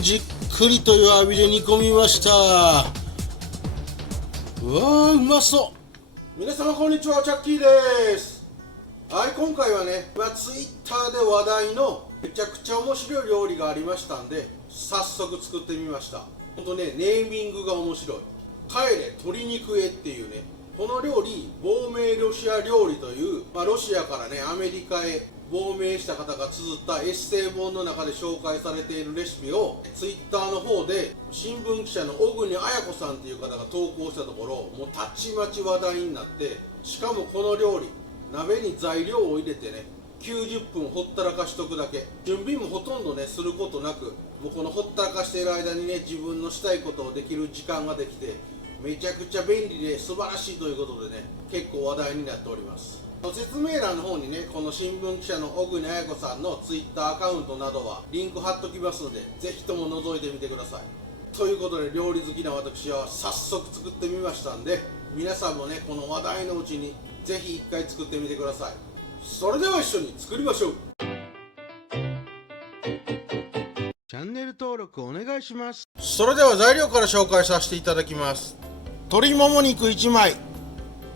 じっくりと弱火で煮込みました。うわー、うまそう。皆様こんにちは、チャッキーです。はい、今回はね、ツイッターで話題のめちゃくちゃ面白い料理がありましたんで、早速作ってみました。ほんとね、ネーミングが面白い。帰れ鶏肉へっていうね、この料理、亡命ロシア料理という、ロシアからね、アメリカへ亡命した方が綴ったエッセイ本の中で紹介されているレシピをツイッターの方で新聞記者の小国彩子さんという方が投稿したところ、もうたちまち話題になって、しかもこの料理、鍋に材料を入れてね、90分ほったらかしとくだけ。準備もほとんどねすることなく、もうこのほったらかしている間にね、自分のしたいことをできる時間ができて、めちゃくちゃ便利で素晴らしいということでね、結構話題になっております。説明欄の方にね、この新聞記者の小国彩子さんのツイッターアカウントなどはリンク貼っときますので、ぜひとも覗いてみてください。ということで、料理好きな私は早速作ってみましたんで、皆さんもね、この話題のうちにぜひ一回作ってみてください。それでは一緒に作りましょう。チャンネル登録お願いします。それでは材料から紹介させていただきます。鶏もも肉1枚、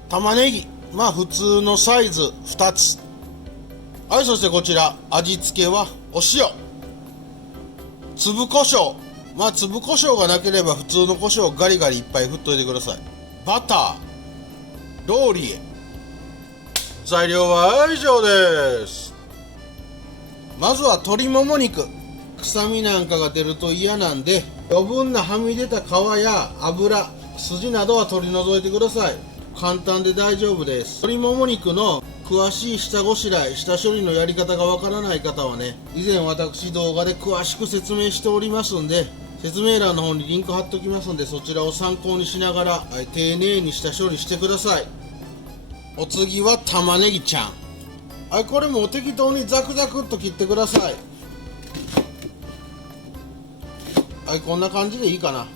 玉ねぎ普通のサイズ2つ。はい、そしてこちら味付けはお塩、粒胡椒、粒胡椒がなければ普通の胡椒ガリガリいっぱい振っといてください。バター、ローリエ。材料は以上です。まずは鶏もも肉、臭みなんかが出ると嫌なんで、余分なはみ出た皮や油、筋などは取り除いてください。簡単で大丈夫です。鶏もも肉の詳しい下ごしらえ、下処理のやり方がわからない方はね、以前私動画で詳しく説明しておりますんで、説明欄の方にリンク貼っておきますんで、そちらを参考にしながら、丁寧に下処理してください。お次は玉ねぎちゃん。これも適当にザクザクっと切ってください。こんな感じでいいかな。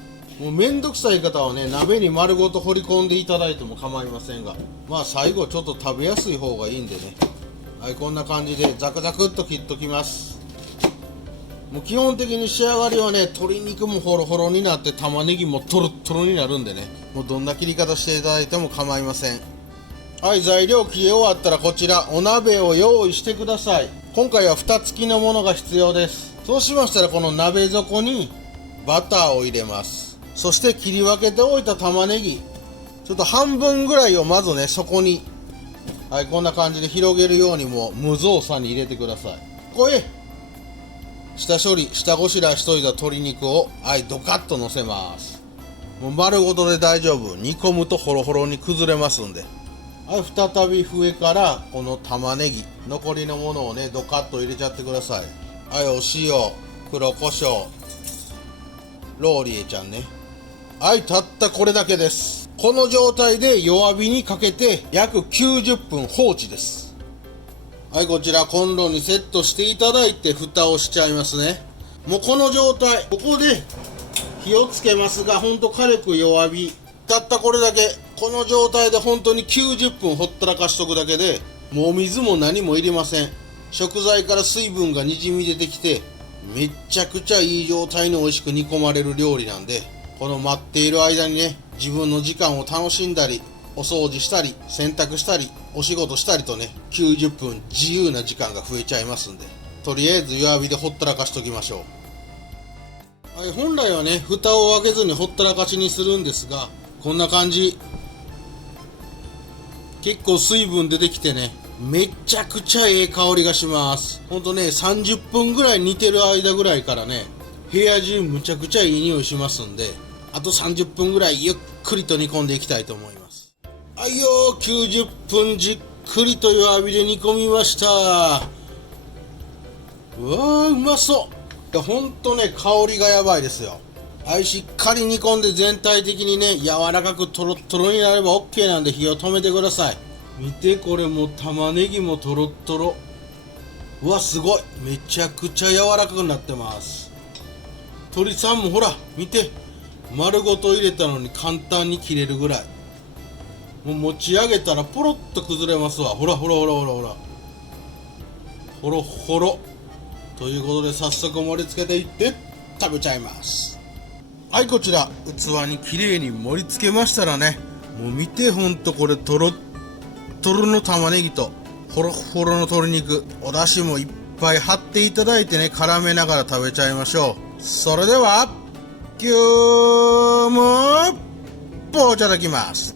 もうめんどくさい方はね、鍋に丸ごと放り込んでいただいても構いませんが、最後ちょっと食べやすい方がいいんでね。こんな感じでザクザクっと切っときます。もう基本的に仕上がりはね、鶏肉もホロホロになって玉ねぎもトロットロになるんでね、もうどんな切り方していただいても構いません。材料切り終わったらこちらお鍋を用意してください。今回は蓋付きのものが必要です。そうしましたらこの鍋底にバターを入れます。そして切り分けておいた玉ねぎ、ちょっと半分ぐらいをまずね、そこにこんな感じで広げるようにもう無造作に入れてください。ここへ下処理、下ごしらえしといた鶏肉をドカッと乗せます。もう丸ごとで大丈夫。煮込むとホロホロに崩れますんで。再び上からこの玉ねぎ、残りのものをね、ドカッと入れちゃってください。お塩、黒胡椒、ローリエちゃんね。たったこれだけです。この状態で弱火にかけて約90分放置です。こちらコンロにセットしていただいて蓋をしちゃいますね。もうこの状態、ここで火をつけますが、ほんと軽く弱火。たったこれだけ。この状態で本当に90分ほったらかしとくだけで、もうお水も何も入れません。食材から水分がにじみ出てきて、めっちゃくちゃいい状態に美味しく煮込まれる料理なんで、この待っている間にね、自分の時間を楽しんだり、お掃除したり、洗濯したり、お仕事したりとね、90分自由な時間が増えちゃいますんで、とりあえず弱火でほったらかしときましょう。本来はね、蓋を開けずにほったらかしにするんですが、こんな感じ。結構水分出てきてね、めちゃくちゃええ香りがします。ほんとね、30分ぐらい煮てる間ぐらいからね、部屋中むちゃくちゃいい匂いしますんで、あと30分ぐらいゆっくりと煮込んでいきたいと思います。90分じっくりと弱火で煮込みました。うわー、うまそう。ほんとね、香りがやばいですよ。しっかり煮込んで全体的にね、柔らかくトロットロになれば OK なんで火を止めてください。見て、これもう玉ねぎもトロットロ。うわ、すごい。めちゃくちゃ柔らかくなってます。鶏さんもほら、見て。丸ごと入れたのに簡単に切れるぐらい。もう持ち上げたらポロッと崩れますわ。ほらほらほらほらほら。ほろほろ。ということで早速盛り付けていって、食べちゃいます。はい、こちら器にきれいに盛り付けましたらね、もう見て、ほんとこれトロットロの玉ねぎとホロホロの鶏肉、お出汁もいっぱい張っていただいてね、絡めながら食べちゃいましょう。それでは今日もいただきます。